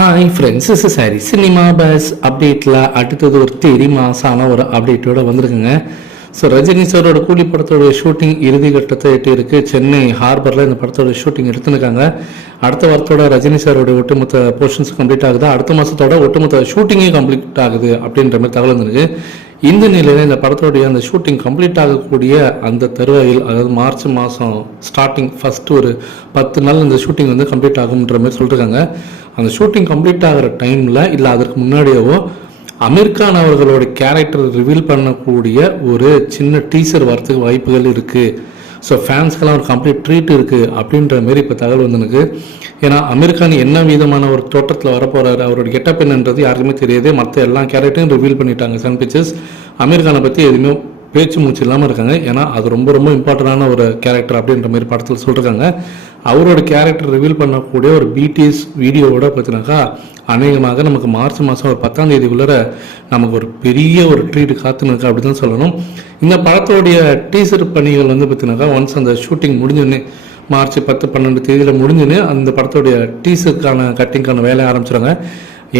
Hi friends is Saree cinema buzz அப்டேட்டில் அடுத்தது ஒரு தேதி மாசான ஒரு அப்டேட்டோட வந்திருக்குங்க. ஸோ ரஜினி சாரோட கூலி படத்தோட ஷூட்டிங் இறுதி கட்டத்தை எட்டி இருக்கு. சென்னை ஹார்பரில் இந்த படத்தோட ஷூட்டிங் எடுத்துருக்காங்க. அடுத்த வாரத்தோட ரஜினி சாரோட ஒட்டுமொத்த போர்ஷன்ஸ் கம்ப்ளீட் ஆகுது. அடுத்த மாதத்தோட ஒட்டுமொத்த ஷூட்டிங்கே கம்ப்ளீட் ஆகுது அப்படின்ற மாதிரி தகவல் வந்திருக்கு. இந்த நிலையில் இந்த படத்தோடைய அந்த ஷூட்டிங் கம்ப்ளீட் ஆகக்கூடிய அந்த தருவாயில் அதாவது மார்ச் மாதம் ஸ்டார்டிங் ஃபர்ஸ்ட் ஒரு பத்து நாள் இந்த ஷூட்டிங் வந்து கம்ப்ளீட் ஆகுன்ற மாதிரி சொல்லிருக்காங்க. அந்த ஷூட்டிங் கம்ப்ளீட் ஆகிற டைமில் இல்லை அதற்கு முன்னாடியவோ அமீர் கான் அவர்களோட கேரக்டர் ரிவீல் பண்ணக்கூடிய ஒரு சின்ன டீசர் வரத்துக்கு வாய்ப்புகள் இருக்குது ஸோ ஃபேன்ஸ்க்கெல்லாம் ஒரு கம்ப்ளீட் ட்ரீட் இருக்குது அப்படின்ற மாரி இப்போ தகவல் வந்துனுக்கு ஏன்னா அமெரிக்கான் என்ன விதமான ஒரு தோற்றத்தில் வரப்போகிறாரு அவரோட கெட்டப் என்னன்றது யாருக்குமே தெரியாது மற்ற எல்லா கேரக்டரும் ரிவீல் பண்ணிட்டாங்க சன் பிக்சர்ஸ் அமீர் கானை பற்றி எதுவுமே பேச்சு மூச்சு இல்லாமல் இருக்காங்க. ஏன்னா அது ரொம்ப ரொம்ப இம்பார்ட்டண்டான ஒரு கேரக்டர் அப்படின்ற மாதிரி படத்தில் சொல்லியிருக்காங்க அவரோட கேரக்டர் ரிவீல் பண்ணக்கூடிய ஒரு பிடிஎஸ் வீடியோவோட பார்த்தினாக்கா அநேகமாக நமக்கு மார்ச் மாதம் ஒரு பத்தாம் தேதிக்குள்ளே நமக்கு ஒரு பெரிய ஒரு ட்ரீட் காத்துன்னு இருக்கு அப்படி தான் சொல்லணும். இந்த படத்தோடைய டீசர் பணிகள் வந்து பார்த்தினாக்கா ஒன்ஸ் அந்த ஷூட்டிங் முடிஞ்சோடனே மார்ச் பத்து பன்னெண்டு தேதியில் முடிஞ்சுன்னு அந்த படத்தோடைய டீசருக்கான கட்டிங்க்கான வேலையை ஆரம்பிச்சிடுறாங்க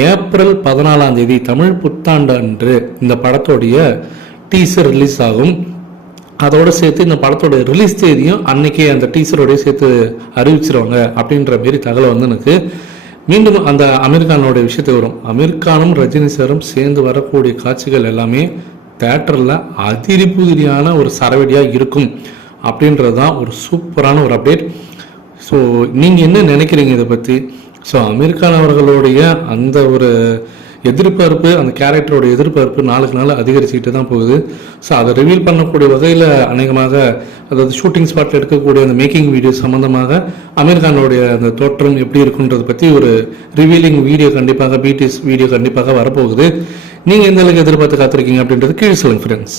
ஏப்ரல் பதினாலாம் தேதி தமிழ் புத்தாண்டு அன்று இந்த படத்தோடைய டீசர் ரிலீஸ் ஆகும். அதோடு சேர்த்து இந்த படத்தோட ரிலீஸ் தேதியும் அன்னைக்கே அந்த டீசரோடய சேர்த்து அறிவிச்சிருவாங்க அப்படின்ற மாரி தகவல் வந்து எனக்கு. மீண்டும் அந்த அமீர்கானோட விஷயத்தை வரும். அமீர்கானும் ரஜினி சாரும் சேர்ந்து வரக்கூடிய காட்சிகள் எல்லாமே தேட்டரில் அதிரிபுதிரியான ஒரு சரவெடியாக இருக்கும் அப்படின்றது தான் ஒரு சூப்பரான ஒரு அப்டேட் ஸோ நீங்கள் என்ன நினைக்கிறீங்க இதை பற்றி ஸோ அமீர்கான் அவர்களுடைய அந்த ஒரு எதிர்பார்ப்பு அந்த கேரக்டரோட எதிர்பார்ப்பு நாளுக்கு நாள் அதிகரிச்சுக்கிட்டு தான் போகுது. ஸோ அதை ரிவீல் பண்ணக்கூடிய வகையில் அநேகமாக அதாவது ஷூட்டிங் ஸ்பாட்டில் எடுக்கக்கூடிய அந்த மேக்கிங் வீடியோ சம்மந்தமாக அமீர்கானோடைய அந்த தோற்றம் எப்படி இருக்குன்றதை பற்றி ஒரு ரிவீலிங் வீடியோ கண்டிப்பாக பிடிஎஸ் வீடியோ கண்டிப்பாக வரப்போகுது. நீங்கள் எந்த அளவுக்கு எதிர்பார்த்து காத்திருக்கீங்க அப்படின்றது கீழே சொல்லுங்கள் ஃப்ரெண்ட்ஸ்